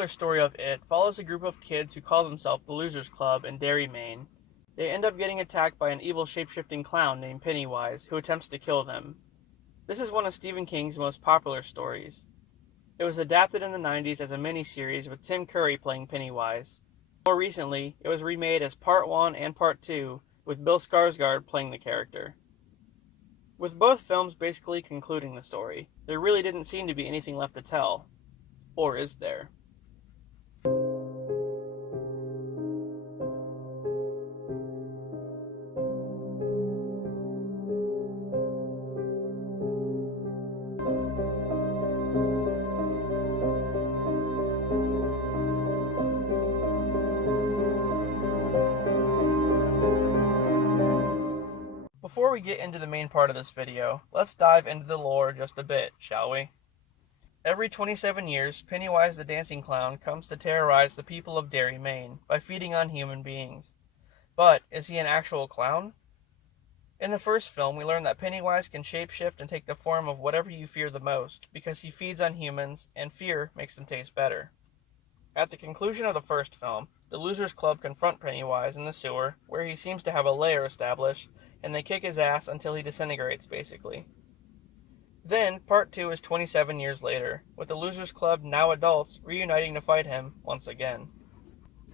popular story of It follows a group of kids who call themselves the Losers Club in Derry, Maine. They end up getting attacked by an evil shape-shifting clown named Pennywise, who attempts to kill them. This is one of Stephen King's most popular stories. It was adapted in the 90s as a miniseries with Tim Curry playing Pennywise. More recently, it was remade as Part 1 and Part 2, with Bill Skarsgård playing the character. With both films basically concluding the story, there really didn't seem to be anything left to tell. Or is there? Before we get into the main part of this video, let's dive into the lore just a bit, shall we? Every 27 years, Pennywise the Dancing Clown comes to terrorize the people of Derry, Maine, by feeding on human beings. But, is he an actual clown? In the first film, we learn that Pennywise can shapeshift and take the form of whatever you fear the most, because he feeds on humans, and fear makes them taste better. At the conclusion of the first film, the Losers Club confront Pennywise in the sewer, where he seems to have a lair established, and they kick his ass until he disintegrates, basically. Then, Part 2 is 27 years later, with the Losers Club, now adults, reuniting to fight him once again.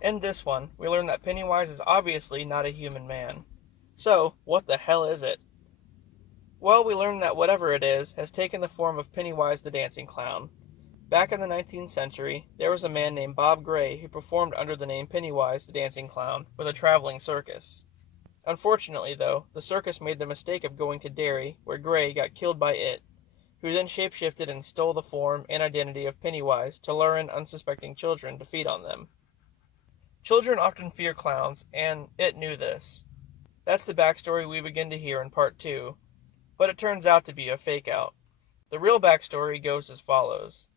In this one, we learn that Pennywise is obviously not a human man. So, what the hell is it? Well, we learn that whatever it is has taken the form of Pennywise the Dancing Clown. Back in the 19th century, there was a man named Bob Gray who performed under the name Pennywise the Dancing Clown with a traveling circus. Unfortunately, though, the circus made the mistake of going to Derry, where Gray got killed by It, who then shapeshifted and stole the form and identity of Pennywise to lure in unsuspecting children to feed on them. Children often fear clowns, and It knew this. That's the backstory we begin to hear in Part 2, but it turns out to be a fake-out. The real backstory goes as follows.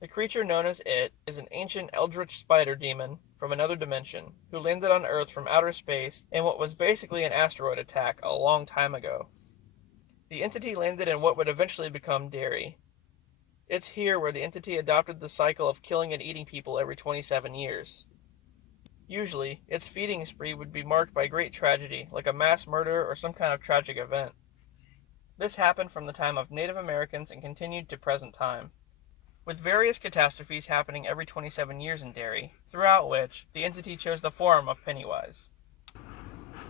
The creature known as It is an ancient eldritch spider demon from another dimension who landed on Earth from outer space in what was basically an asteroid attack a long time ago. The entity landed in what would eventually become Derry. It's here where the entity adopted the cycle of killing and eating people every 27 years. Usually, its feeding spree would be marked by great tragedy, like a mass murder or some kind of tragic event. This happened from the time of Native Americans and continued to present time, with various catastrophes happening every 27 years in Derry, throughout which the entity chose the form of Pennywise.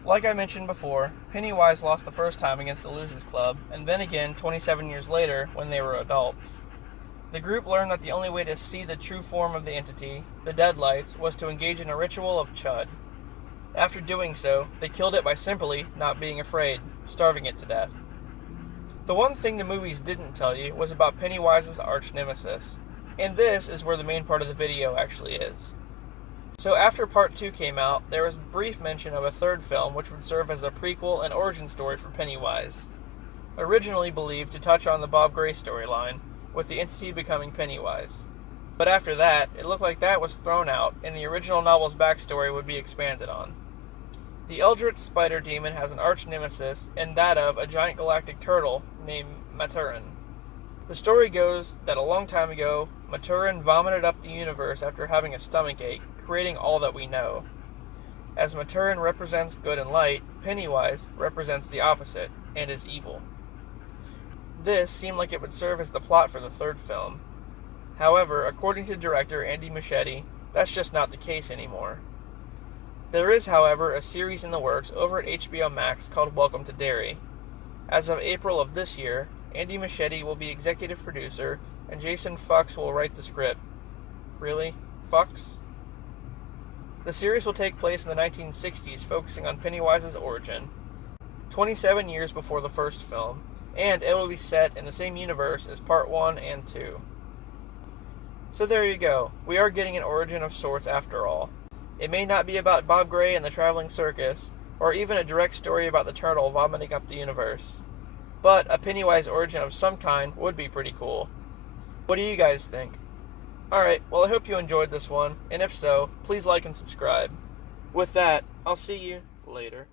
Like I mentioned before, Pennywise lost the first time against the Losers Club, and then again 27 years later when they were adults. The group learned that the only way to see the true form of the entity, the Deadlights, was to engage in a ritual of chud. After doing so, they killed it by simply not being afraid, starving it to death. The one thing the movies didn't tell you was about Pennywise's arch-nemesis, and this is where the main part of the video actually is. So after Part 2 came out, there was brief mention of a third film which would serve as a prequel and origin story for Pennywise. Originally believed to touch on the Bob Gray storyline, with the entity becoming Pennywise. But after that, it looked like that was thrown out, and the original novel's backstory would be expanded on. The Eldritch Spider Demon has an arch-nemesis, and that of a giant galactic turtle named Maturin. The story goes that a long time ago, Maturin vomited up the universe after having a stomachache, creating all that we know. As Maturin represents good and light, Pennywise represents the opposite, and is evil. This seemed like it would serve as the plot for the third film. However, according to director Andy Muschietti, that's just not the case anymore. There is, however, a series in the works over at HBO Max called Welcome to Derry. As of April of this year, Andy Muschietti will be executive producer, and Jason Fuchs will write the script. Really? Fuchs? The series will take place in the 1960s, focusing on Pennywise's origin, 27 years before the first film, and it will be set in the same universe as Part 1 and 2. So there you go. We are getting an origin of sorts after all. It may not be about Bob Gray and the traveling circus, or even a direct story about the turtle vomiting up the universe. But a Pennywise origin of some kind would be pretty cool. What do you guys think? Alright, well I hope you enjoyed this one, and if so, please like and subscribe. With that, I'll see you later.